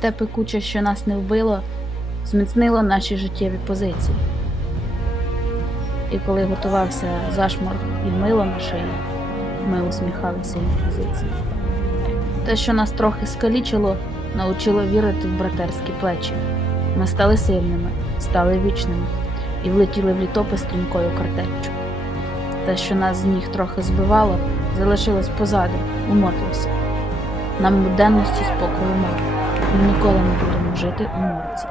Те пекуче, що нас не вбило, зміцнило наші життєві позиції. І коли готувався зашморг і мило на шиї, ми усміхалися інквізиції. Те, що нас трохи скалічило, научило вірити в братерські плечі. Ми стали сильними, стали вічними і влетіли в літопис стрімкою картеччю. Те, що нас з ніг трохи збивало, залишилось позаду, умотилося. Нам буденності спокою мало. Ми ніколи не будемо жити у морці.